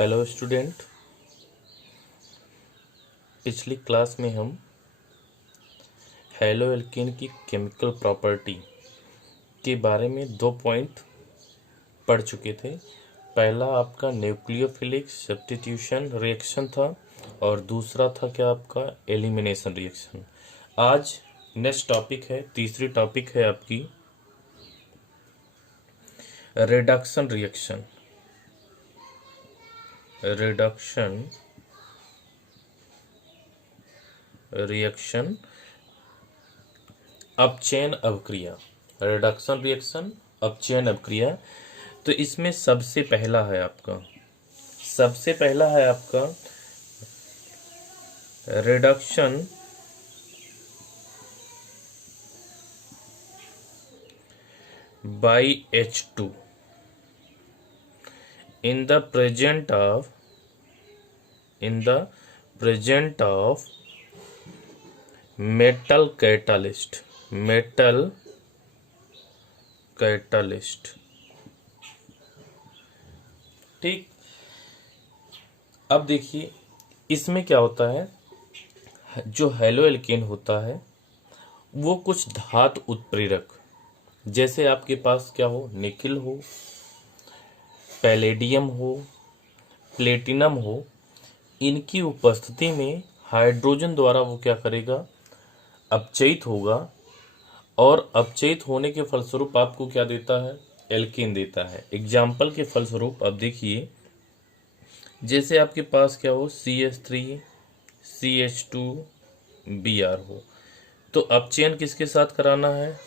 Hello student. पिछली class में हम हैलो एल्केन की केमिकल प्रॉपर्टी के बारे में 2 पॉइंट पढ़ चुके थे। पहला आपका न्यूक्लियोफिलिक सब्स्टिट्यूशन रिएक्शन था और दूसरा था क्या आपका एलिमिनेशन रिएक्शन। आज नेक्स्ट टॉपिक है, तीसरी टॉपिक है आपकी रिडक्शन रिएक्शन। रिडक्शन रिएक्शन अपचयन अभिक्रिया। रिडक्शन रिएक्शन अपचयन अभिक्रिया। तो इसमें सबसे पहला है आपका reduction by H2 in the present of metal catalyst। ठीक। अब देखिए इसमें क्या होता है, जो हैलो एल्केन होता है वो कुछ धातु उत्प्रेरक, जैसे आपके पास क्या हो, निकिल हो, पैलेडियम हो, प्लेटिनम हो, इनकी उपस्थिति में हाइड्रोजन द्वारा वो क्या करेगा, अपचयित होगा और अपचयित होने के फलस्वरूप आपको क्या देता है, एल्केन देता है। एग्जाम्पल के फलस्वरूप अब देखिए, जैसे आपके पास क्या हो, CH3 CH2 Br हो, तो अपचयन किसके साथ कराना है,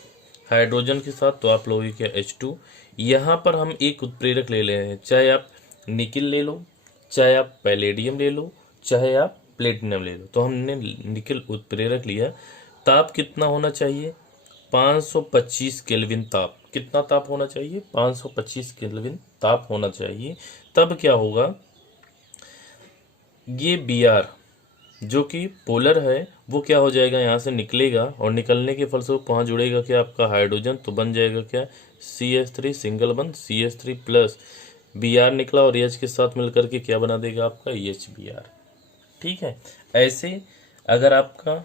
हाइड्रोजन के साथ, तो आप लोगे क्या H2। यहाँ पर हम एक उत्प्रेरक ले ले रहे हैं, चाहे आप निकिल ले लो, चाहे आप पैलेडियम ले लो, चाहे आप प्लेटिनम ले लो। तो हमने निकिल उत्प्रेरक लिया। ताप कितना होना चाहिए, 525 केल्विन ताप। कितना ताप होना चाहिए, 525 केल्विन ताप होना चाहिए। तब क्या होगा, ये Br जो कि पोलर है वो क्या हो जाएगा, यहाँ से निकलेगा और निकलने के फलस्वरूप वहाँ जुड़ेगा क्या आपका हाइड्रोजन, तो बन जाएगा क्या CH3 सिंगल बंद CH3 प्लस Br निकला और H के साथ मिलकर के क्या बना देगा आपका HBr। ठीक है। ऐसे अगर आपका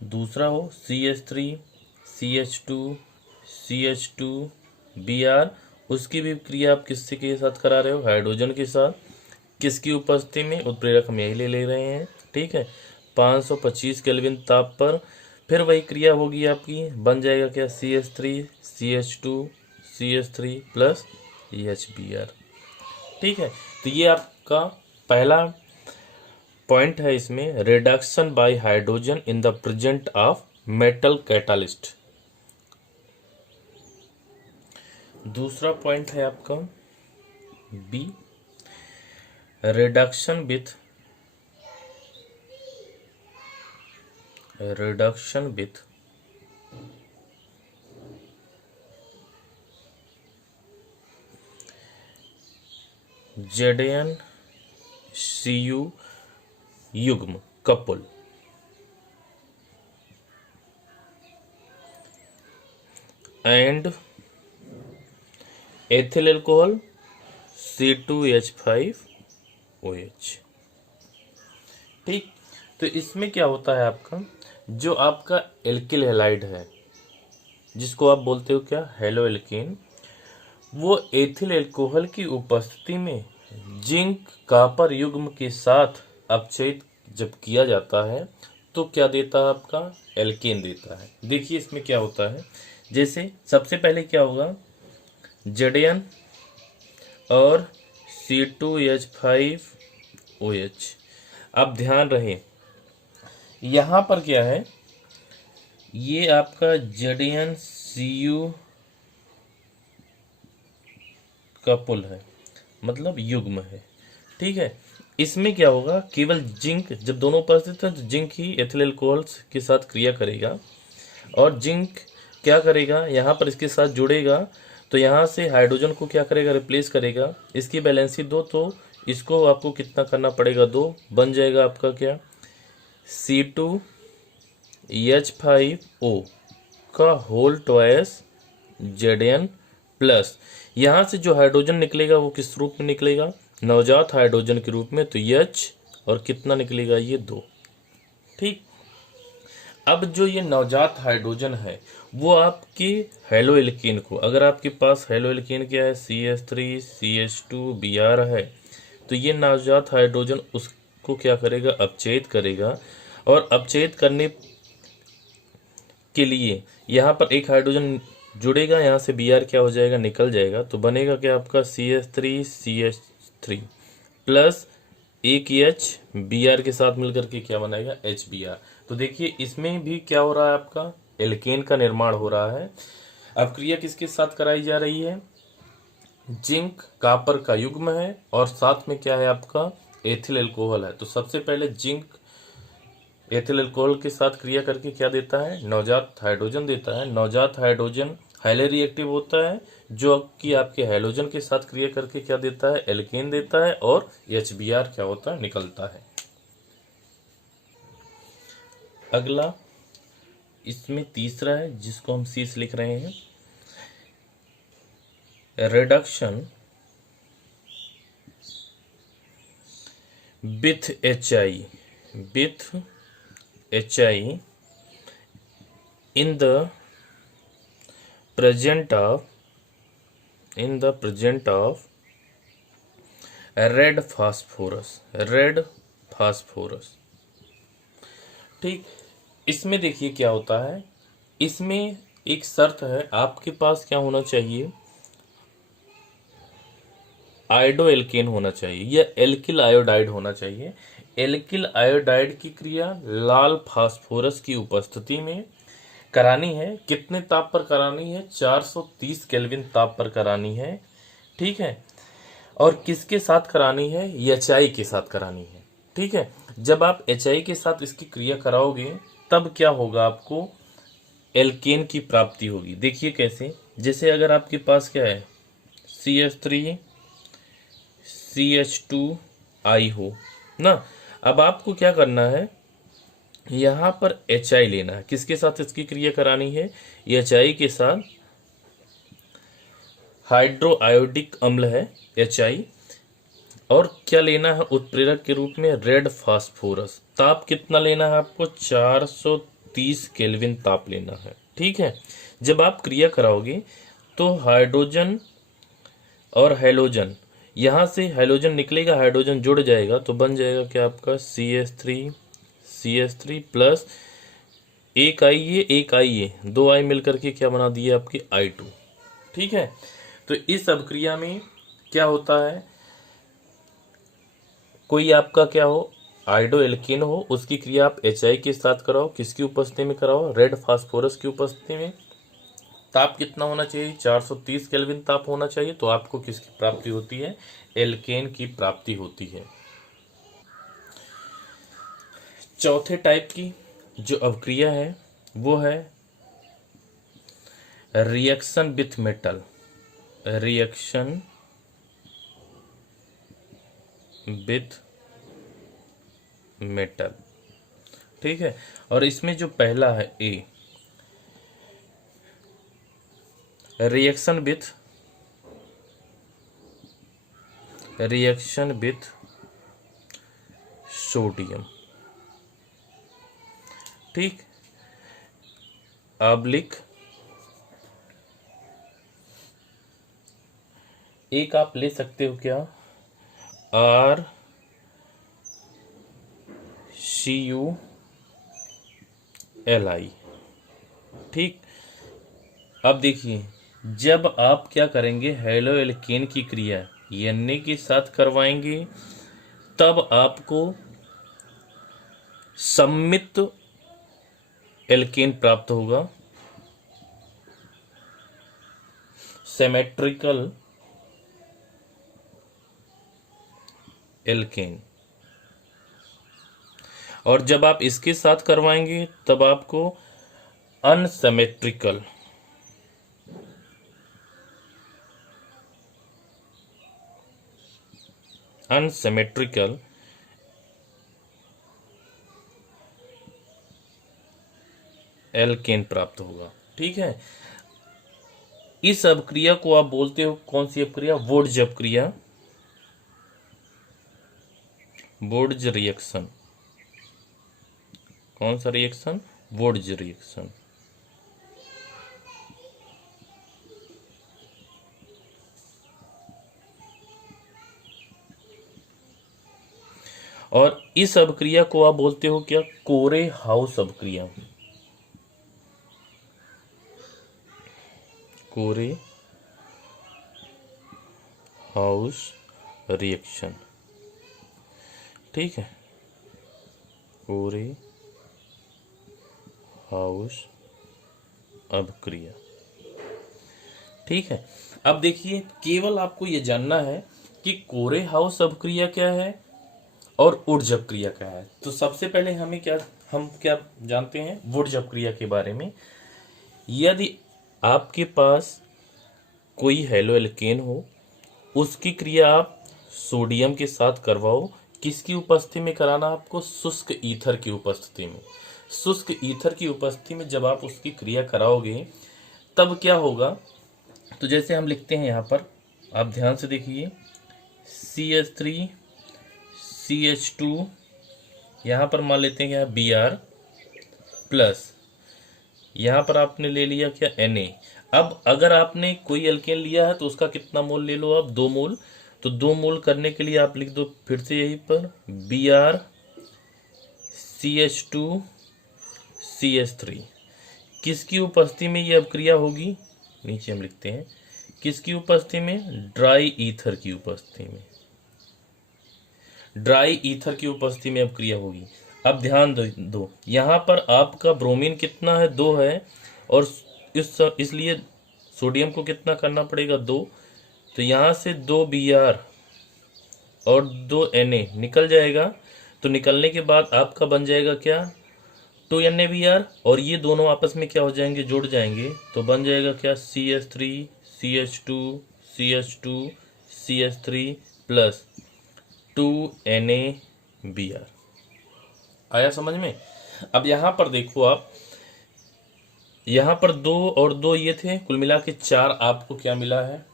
दूसरा हो CH3 CH2 CH2 Br, उसकी भी क्रिया आप किससे के साथ करा रहे हो, हाइड्रोजन के साथ। किसकी उपस्थिति में, उत्प्रेरक हम यही ले रहे हैं। ठीक है। 525 केल्विन ताप पर फिर वही क्रिया होगी आपकी, बन जाएगा क्या CH3 CH2 CH3 plus HBr। ठीक है। तो ये आपका पहला पॉइंट है इसमें, reduction bye hydrogen in the present of metal catalyst. दूसरा पॉइंट है आपका B, रिडक्शन विथ ZnCu युग्म couple and ethyl alcohol C2H5OH। ठीक। तो इसमें क्या होता है आपका, जो आपका एल्किल हैलाइड है जिसको आप बोलते हो क्या, हैलो एल्केन, वो एथिल एल्कोहल की उपस्थिति में जिंक कॉपर युग्म के साथ अपचयित जब किया जाता है तो क्या देता है आपका, एल्केन देता है। देखिए इसमें क्या होता है, जैसे सबसे पहले क्या होगा, Zn और C2H5OH। अब ध्यान रहे यहाँ पर क्या है, ये आपका ZnCu कपल है, मतलब युग्म है। ठीक है। इसमें क्या होगा, केवल जिंक, जब दोनों उपस्थित हैं तो जिंक ही एथिल अल्कोहल्स के साथ क्रिया करेगा और जिंक क्या करेगा, यहाँ पर इसके साथ जुड़ेगा तो यहाँ से हाइड्रोजन को क्या करेगा, रिप्लेस करेगा। इसकी बैलेंसी 2, तो इसको आपको कितना करना पड़ेगा, 2, बन जाएगा आपका क्या C2H5O का होल ट्वाइस Zn प्लस यहाँ से जो हाइड्रोजन निकलेगा वो किस रूप में निकलेगा, नवजात हाइड्रोजन के रूप में, तो H और कितना निकलेगा ये 2। ठीक, अब जो ये नवजात हाइड्रोजन है वो आपके हेलो एल्केन को, अगर आपके पास हेलो एल्केन क्या है CH3 CH2 Br है, तो ये नवजात हाइड्रोजन उसको क्या करेगा, अपचयित करेगा। और अपचयित करने के लिए यहाँ पर एक हाइड्रोजन जुड़ेगा, यहाँ से Br क्या हो जाएगा, निकल जाएगा। तो बनेगा क्या आपका CH3 CH3 प्लस एक H Br के साथ मिलकर के क्या बनाएगा, HBr। तो देखिए इसमें भी क्या हो रहा है, आपका एल्केन का निर्माण हो रहा है। अब क्रिया किसके साथ कराई जा रही है, जिंक कॉपर का युग्म है और साथ में क्या है आपका एथिल अल्कोहल है। तो सबसे पहले जिंक एथिल अल्कोहल के साथ क्रिया करके क्या देता है, नवजात हाइड्रोजन देता है। नवजात हाइड्रोजन हाईली रिएक्टिव होता है, जो कि आपके हाइड्रोजन के साथ क्रिया करके क्या देता है, एल्केन देता है, और HBr क्या होता है, निकलता है। अगला इसमें तीसरा है जिसको हम शीर्ष लिख रहे हैं, reduction with HI in the present of red phosphorus. ठीक, इसमें देखिए क्या होता है, इसमें एक शर्त है, आपके पास क्या होना चाहिए, आयोडो एल्केन होना चाहिए या एल्किल आयोडाइड होना चाहिए। एल्किल आयोडाइड की क्रिया लाल फास्फोरस की उपस्थिति में करानी है। कितने ताप पर करानी है, 430 केल्विन ताप पर करानी है। ठीक है, और किसके साथ करानी है, HI के साथ करानी है। ठीक है, जब आप HI के साथ इसकी क्रिया कराओगे तब क्या होगा, आपको एल्केन की प्राप्ति होगी। देखिए कैसे, जैसे अगर आपके पास क्या है CH3 CH2I हो ना, अब आपको क्या करना है, यहाँ पर HI लेना है। किसके साथ इसकी क्रिया करानी है, HI के साथ हाइड्रो आयोडिक अम्ल है HI, और क्या लेना है उत्प्रेरक के रूप में, रेड फास्फोरस। ताप कितना लेना है आपको, 430 केल्विन ताप लेना है। ठीक है, जब आप क्रिया कराओगे तो हाइड्रोजन और हैलोजन, यहाँ से हाइड्रोजन निकलेगा, हाइड्रोजन जुड़ जाएगा, तो बन जाएगा क्या आपका CH3 प्लस एक I, 2 I मिलकर के क्या बना दिए आपकी I2। ठीक है, तो इस अभिक्रिया में क्या होता है, कोई आपका क्या हो, आयोडो एल्केन हो, उसकी क्रिया आप HI के साथ कराओ, किसकी उपस्थिति में कराओ, रेड फास्फोरस की उपस्थिति में। ताप कितना होना चाहिए, 430 केल्विन ताप होना चाहिए। तो आपको किसकी प्राप्ति होती है, एल्केन की प्राप्ति होती है। चौथे टाइप की जो अभिक्रिया है वो है reaction with metal, reaction with metal. ठीक है, और इसमें जो पहला है A, रिएक्शन विथ सोडियम। ठीक, ऑब्लिक एक आप ले सकते हो क्या, RCuLi। ठीक, अब देखिए जब आप क्या करेंगे, हेलो एल्केन की क्रिया Na के साथ करवाएंगे, तब आपको सम्मित एल्केन प्राप्त होगा, सिमेट्रिकल एल्केन। और जब आप इसके साथ करवाएंगे तब आपको अनसिमेट्रिकल एल्केन प्राप्त होगा। ठीक है, इस अभिक्रिया को आप बोलते हो कौन सी अभिक्रिया, वुड्ज अभिक्रिया। Wurtz reaction. कौन सा रिएक्शन? Wurtz reaction. और इस अभिक्रिया को आप बोलते हो क्या? कोरे हाउस अभिक्रिया। कोरे हाउस रिएक्शन। ठीक है, कोरे हाउस अभिक्रिया। ठीक है, अब देखिए केवल आपको यह जानना है कि कोरे हाउस अभिक्रिया क्या है और वुड्स अभिक्रिया क्या है। तो सबसे पहले हम क्या जानते हैं वुड्स अभिक्रिया के बारे में। यदि आपके पास कोई हेलो एल्केन हो, उसकी क्रिया आप सोडियम के साथ करवाओ। किसकी उपस्थिति में कराना? आपको शुष्क ईथर की उपस्थिति में। शुष्क ईथर की उपस्थिति में जब आप उसकी क्रिया कराओगे तब क्या होगा? तो जैसे हम लिखते हैं यहाँ पर, आप ध्यान से देखिए, CH3 CH2, यहाँ पर मान लेते हैं क्या? Br प्लस, यहाँ पर आपने ले लिया क्या? Na। अब अगर आपने कोई एल्केन लिया है तो उसका कितना मोल ले लो आप? 2 मोल। तो 2 मोल करने के लिए आप लिख दो फिर से यहीं पर Br CH2 CH3। किसकी उपस्थिति में ये अभिक्रिया होगी? नीचे हम लिखते हैं किसकी उपस्थिति में? ड्राई ईथर की उपस्थिति में। ड्राई ईथर की उपस्थिति में अभिक्रिया होगी। अब ध्यान दो, यहाँ पर आपका ब्रोमीन कितना है? 2 है, और इसलिए सोडियम को कितना करना पड़ेगा? 2। तो यहाँ से 2 Br और 2 Na निकल जाएगा। तो निकलने के बाद आपका बन जाएगा क्या? 2 NaBr, और ये दोनों आपस में क्या हो जाएंगे? जुड़ जाएंगे। तो बन जाएगा क्या? CH3 CH2 CH2 CH3 plus 2 NaBr। आया समझ में? अब यहाँ पर देखो आप, यहाँ पर 2 और 2 ये थे, कुल मिला के 4 आपको क्या मिला है?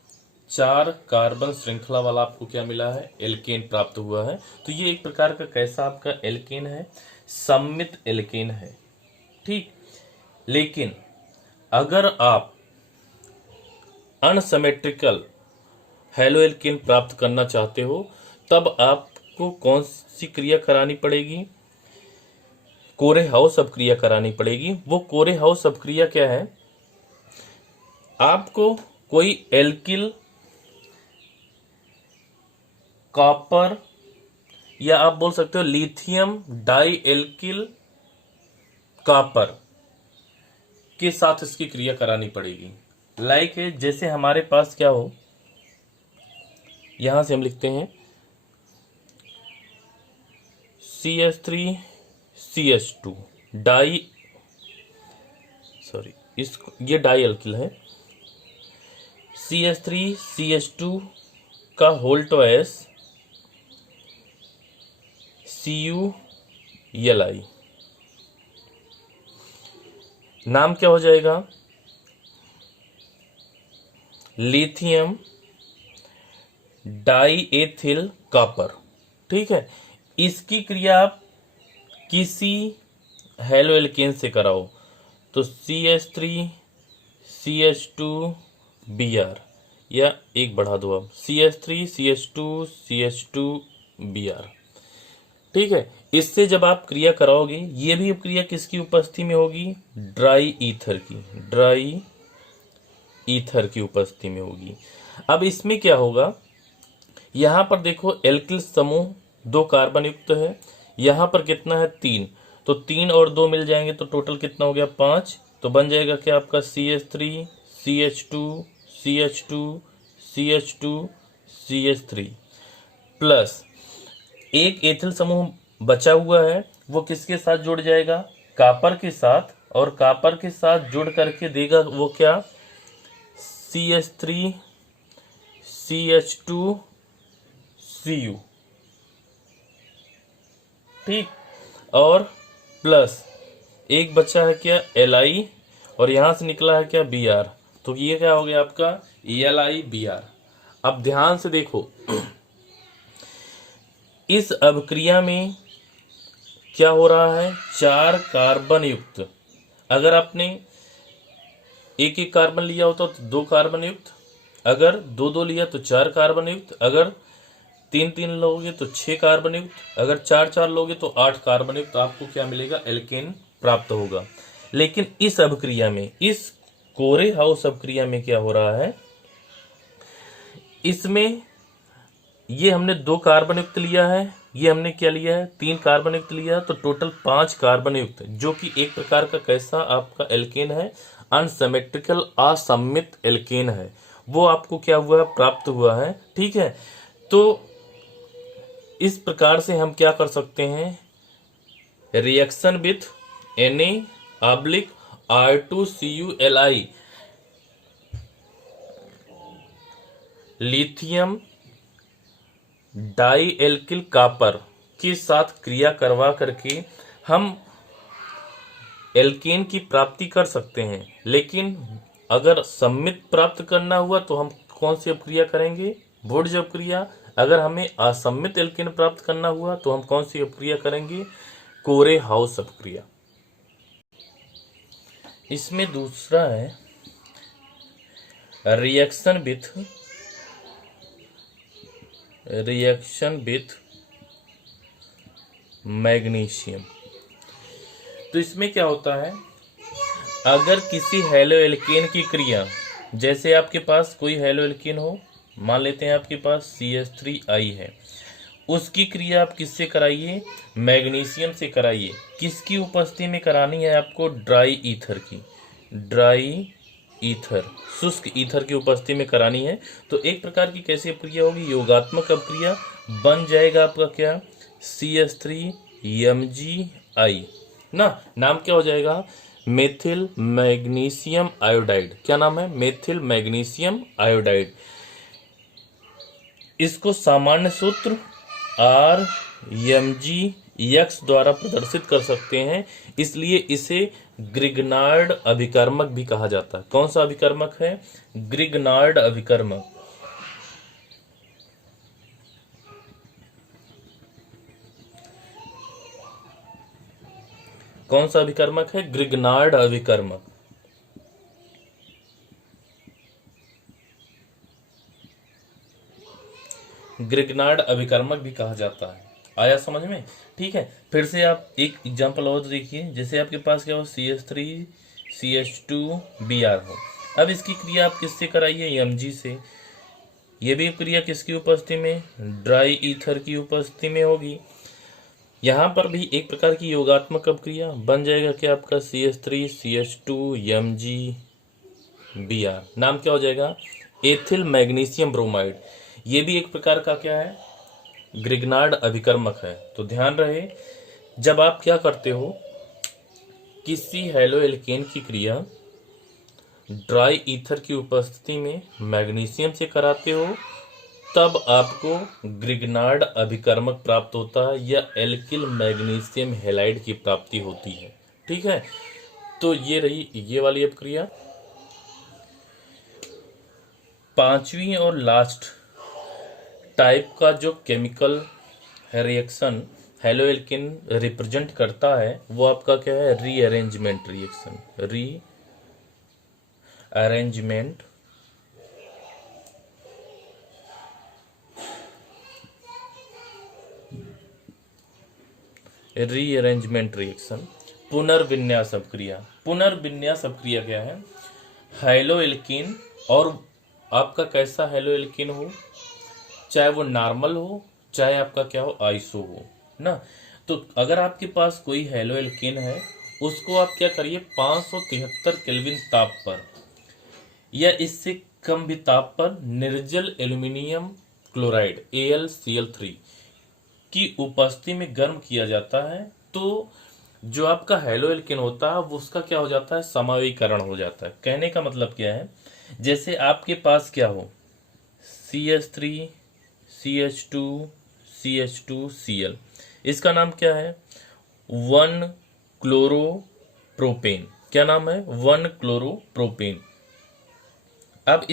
4 कार्बन श्रृंखला वाला आपको क्या मिला है? एल्केन प्राप्त हुआ है। तो ये एक प्रकार का कैसा आपका एल्केन है? सममित एल्केन है। ठीक, लेकिन अगर आप अनसिमेट्रिकल हेलो एल्केन प्राप्त करना चाहते हो तब आपको कौन सी क्रिया करानी पड़ेगी? कोरे हाउस अभिक्रिया करानी पड़ेगी। वो कोरे हाउस अभिक्रिया क्या है? आपको कोई एल्किल कॉपर, या आप बोल सकते हो लिथियम डाई एल्किल कॉपर के साथ इसकी क्रिया करानी पड़ेगी। लाइक है, जैसे हमारे पास क्या हो, यहां से हम लिखते हैं CH3 CH2 डाई, सॉरी इसको, ये डाई एल्किल है। CH3 CH2 का होल्टो एस CuLi, नाम क्या हो जाएगा? Lithium die ethyl copper. ठीक है, इसकी क्रिया आप किसी हेलो एल्केन से कराओ तो CH3 CH2 Br, या एक बढ़ा दो आप, CH3 CH2 CH2 Br। ठीक है, इससे जब आप क्रिया कराओगे, ये भी क्रिया किसकी उपस्थिति में होगी? ड्राई ईथर की, ड्राई ईथर की उपस्थिति में होगी। अब इसमें क्या होगा? यहां पर देखो एल्किल समूह 2 कार्बन युक्त है, यहां पर कितना है? 3। तो 3 और 2 मिल जाएंगे तो टोटल कितना हो गया? 5। तो बन जाएगा क्या आपका? CH3 CH2 CH2 CH2 CH3 plus एक एथिल समूह बचा हुआ है, वो किसके साथ जुड़ जाएगा? कॉपर के साथ, और कॉपर के साथ जुड़ करके देगा वो क्या? CH3 CH2 Cu। ठीक, और प्लस एक बचा है क्या? Li, और यहां से निकला है क्या? Br। तो ये क्या हो गया आपका? LiBr। अब ध्यान से देखो, इस अभिक्रिया में क्या हो रहा है, 4 कार्बन युक्त, अगर आपने एक एक कार्बन लिया होता तो 2 कार्बन युक्त, अगर 2 2 लिया तो 4 कार्बन युक्त, अगर 3 3 लोगे तो 6 कार्बन युक्त, अगर 4 4 लोगे तो 8 कार्बन युक्त, आपको क्या मिलेगा, एल्केन प्राप्त होगा। लेकिन इस अभिक्रिया में, इस कोरे हाउस अभिक्रिया में क्या हो रहा है, इसमें ये हमने 2 कार्बन युक्त लिया है, ये हमने क्या लिया है, 3 कार्बन युक्त लिया है, तो टोटल 5 कार्बन युक्त, जो कि एक प्रकार का कैसा आपका एल्केन है, अनसिमेट्रिकल असममित एल्केन है, वो आपको क्या हुआ है, प्राप्त हुआ है। ठीक है, तो इस प्रकार से हम क्या कर सकते हैं, reaction with Na/R2CuLi lithium dialkyl copper के साथ क्रिया करवा करके हम एल्केन की प्राप्ति कर सकते हैं। लेकिन अगर सममित प्राप्त करना हुआ तो हम कौन सी अपक्रिया करेंगे, वुड्ज अपक्रिया। अगर हमें असममित एल्केन प्राप्त करना हुआ तो हम कौन सी अपक्रिया करेंगे, कोरे हाउस अपक्रिया। इसमें दूसरा है रिएक्शन विथ मैग्नीशियम। तो इसमें क्या होता है, अगर किसी हेलो एल्केन की क्रिया, जैसे आपके पास कोई हेलो एल्केन हो, मान लेते हैं आपके पास CH3I है, उसकी क्रिया आप किससे कराइए, मैग्नीशियम से कराइए। किसकी उपस्थिति में करानी है आपको, ड्राई ईथर की, ड्राई ईथर, शुष्क ईथर की उपस्थिति में करानी है। तो एक प्रकार की कैसी अपक्रिया होगी, योगात्मक अपक्रिया, बन जाएगा आपका क्या, CH3MgI ना, नाम क्या हो जाएगा, मेथिल मैग्नीशियम आयोडाइड। क्या नाम है, मेथिल मैग्नीशियम आयोडाइड। इसको सामान्य सूत्र RMgX द्वारा प्रदर्शित कर सकते हैं, इसलिए इसे ग्रिग्नार्ड अभिकर्मक भी कहा जाता है। कौन सा अभिकर्मक है, ग्रिग्नार्ड अभिकर्मक। कौन सा अभिकर्मक है, ग्रिग्नार्ड अभिकर्मक। ग्रिग्नार्ड अभिकर्मक भी कहा जाता है। आया समझ में। ठीक है, फिर से आप एक एग्जांपल और देखिए, जैसे आपके पास क्या हो, CH3CH2Br हो। अब इसकी क्रिया आप किससे कराइए, Mg से। ये भी क्रिया किसकी उपस्थिति में, ड्राई ईथर की उपस्थिति में होगी। यहाँ पर भी एक प्रकार की योगात्मक अपक्रिया, बन जाएगा क्या आपका, CH3CH2MgBr। नाम क्या हो जाएगा, एथिल मैग्नीशियम ब्रोमाइड। ये भी एक प्रकार का क्या है, ग्रिग्नार्ड अभिकर्मक है। तो ध्यान रहे, जब आप क्या करते हो, किसी हेलो एल्केन की क्रिया ड्राई ईथर की उपस्थिति में मैग्नीशियम से कराते हो, तब आपको ग्रिग्नार्ड अभिकर्मक प्राप्त होता है या एल्किल मैग्नीशियम हैलाइड की प्राप्ति होती है। ठीक है, तो ये रही ये वाली अपक्रिया। पांचवी और लास्ट टाइप का जो chemical reaction halo alkane represent करता है, वो आपका क्या है, रीअरेंजमेंट रिएक्शन। रीअरेंजमेंट रिएक्शन, पुनर्विन्यास अपक्रिया। पुनर्विन्यास अपक्रिया क्या है, हेलो एल्केन, और आपका कैसा हेलो एल्केन हो, चाहे वो नॉर्मल हो, चाहे आपका क्या हो, आइसो हो ना। तो अगर आपके पास कोई हेलो एल्केन है, उसको आप क्या करिए, 573 केल्विन ताप पर या इससे कम भी ताप पर निर्जल एल्यूमिनियम क्लोराइड AlCl3 की उपस्थिति में गर्म किया जाता है। तो जो आपका हेलो एल्केन होता है वो उसका क्या हो जाता है, समावीकरण हो जाता है। कहने का मतलब क्या है, जैसे आपके पास क्या हो, CH3 CH2 CH2Cl, इसका नाम क्या है, 1 क्लोरोप्रोपेन। क्या नाम है, 1 क्लोरोप्रोपेन। अब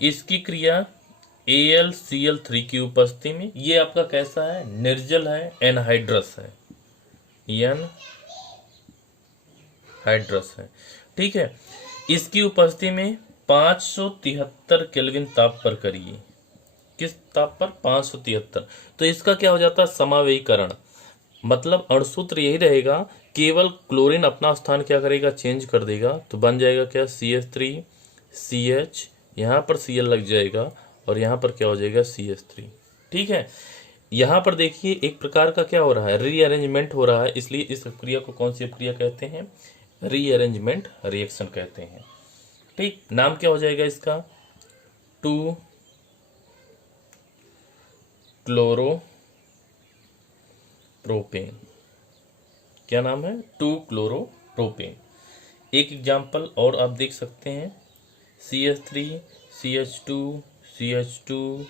इसकी क्रिया AlCl3 की उपस्थिति में, ये आपका कैसा है, निर्जल है, एनहाइड्रस है, एनहाइड्रस है, ठीक है। इसकी उपस्थिति में 573 केल्विन ताप पर करिए, किस ताप पर, 573। तो इसका क्या हो जाता है, समावेयीकरण, मतलब अणुसूत्र यही रहेगा, केवल क्लोरीन अपना स्थान क्या करेगा, चेंज कर देगा, तो बन जाएगा क्या, CH3CH, यहाँ पर Cl लग जाएगा और यहाँ पर क्या हो जाएगा, CH3, ठीक है। यहाँ पर देखिए एक प्रकार का क्या हो रहा है, रीअरेंजमेंट हो रहा है, इसलिए इस प्रक्रिया को कौन सी प्रक्रिया कहते हैं, रीअरेंजमेंट रिएक्शन कहते हैं, ठीक। नाम क्या हो जाएगा इसका, 2 क्लोरोप्रोपेन, क्या नाम है, 2 क्लोरोप्रोपेन। एक एग्जाम्पल और आप देख सकते हैं, CH3 CH2 CH2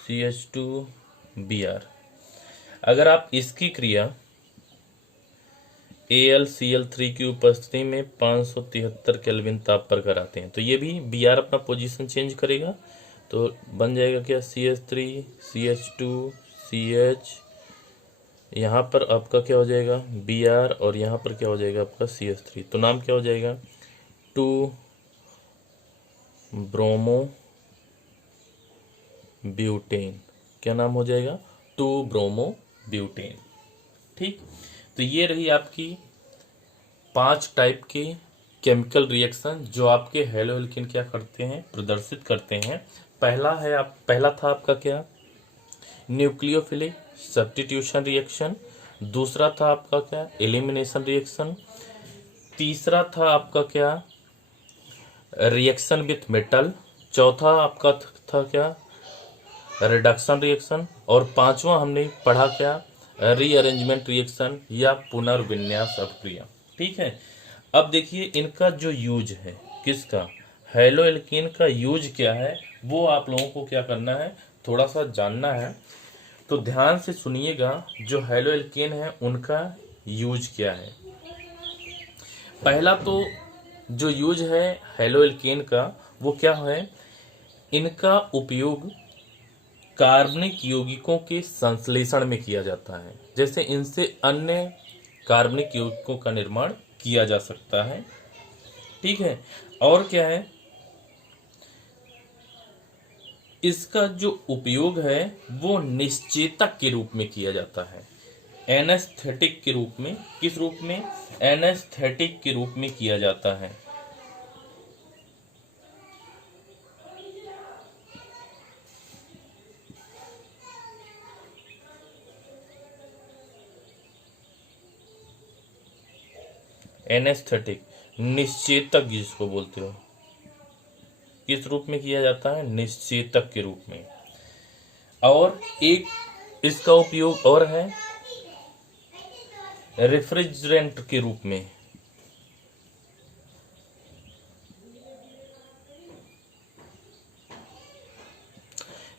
CH2 Br। अगर आप इसकी क्रिया AlCl3 की उपस्थिति में 573 केल्विन ताप पर कराते हैं, तो ये भी Br अपना पोजीशन चेंज करेगा, तो बन जाएगा क्या, CH3 CH2 CH, यहाँ पर आपका क्या हो जाएगा, Br, और यहाँ पर क्या हो जाएगा आपका CH3, तो नाम क्या हो जाएगा, 2 ब्रोमो ब्यूटेन, क्या नाम हो जाएगा, 2 ब्रोमो ब्यूटेन, ठीक। तो ये रही आपकी 5 टाइप के केमिकल रिएक्शन जो आपके हेलो एल्केन क्या करते हैं, प्रदर्शित करते हैं। पहला था आपका क्या, न्यूक्लियोफिलिक सब्स्टिट्यूशन रिएक्शन, दूसरा था आपका क्या, एलिमिनेशन रिएक्शन, तीसरा था आपका क्या, रिएक्शन विथ मेटल, चौथा आपका था क्या, रिडक्शन रिएक्शन, और पांचवा हमने पढ़ा क्या, रीअरेंजमेंट रिएक्शन या पुनर्विन्यास अपक्रिया, ठीक है। अब देखिए इनका जो यूज है, किसका, हेलो एल्केन का यूज क्या है, वो आप लोगों को क्या करना है, थोड़ा सा जानना है, तो ध्यान से सुनिएगा। जो हेलो एल्केन है उनका यूज क्या है। पहला तो जो यूज है हेलो एल्केन का वो क्या है, इनका उपयोग कार्बनिक यौगिकों के संश्लेषण में किया जाता है, जैसे इनसे अन्य कार्बनिक यौगिकों का निर्माण किया जा सकता है, ठीक है। और क्या है, इसका जो उपयोग है वो निश्चेतक के रूप में किया जाता है, एनेस्थेटिक के रूप में, किस रूप में, एनेस्थेटिक के रूप में किया जाता है। एनेस्थेटिक, निश्चेतक जिसको बोलते हो, किस रूप में किया जाता है, निश्चेतक के रूप में। और एक इसका उपयोग और है रेफ्रिजरेंट के रूप में,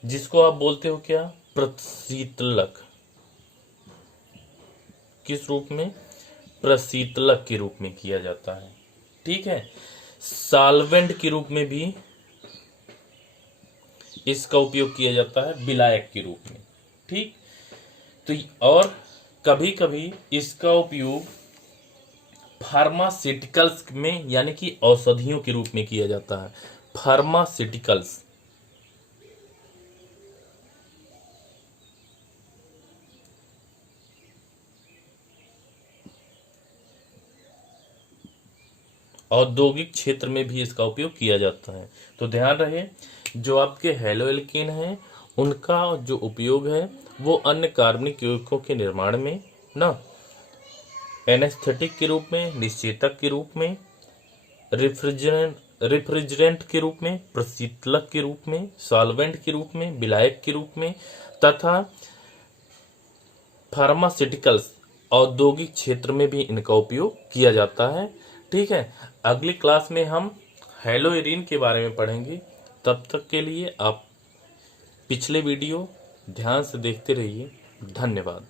जिसको आप बोलते हो क्या, प्रशीतलक, किस रूप में, प्रशीतलक के रूप में किया जाता है, ठीक है। सॉल्वेंट के रूप में भी इसका उपयोग किया जाता है, विलायक के रूप में, ठीक। तो और कभी कभी इसका उपयोग फार्मास्यूटिकल्स में यानी कि औषधियों के रूप में किया जाता है, फार्मास्यूटिकल्स। औद्योगिक क्षेत्र में भी इसका उपयोग किया जाता है। तो ध्यान रहे, जो आपके हेलो एल्केन हैं उनका जो उपयोग है वो अन्य कार्बनिक यौगिकों के निर्माण में ना, एनेस्थेटिक के रूप में, निश्चेतक के रूप में, रेफ्रिजरेंट के रूप में, प्रशीतलक के रूप में, सॉल्वेंट के रूप में, विलायक के रूप में, तथा फार्मास्यूटिकल्स औद्योगिक क्षेत्र में भी इनका उपयोग किया जाता है, ठीक है। अगली क्लास में हम हेलो एरीन के बारे में पढ़ेंगे। तब तक के लिए आप पिछले वीडियो ध्यान से देखते रहिए। धन्यवाद।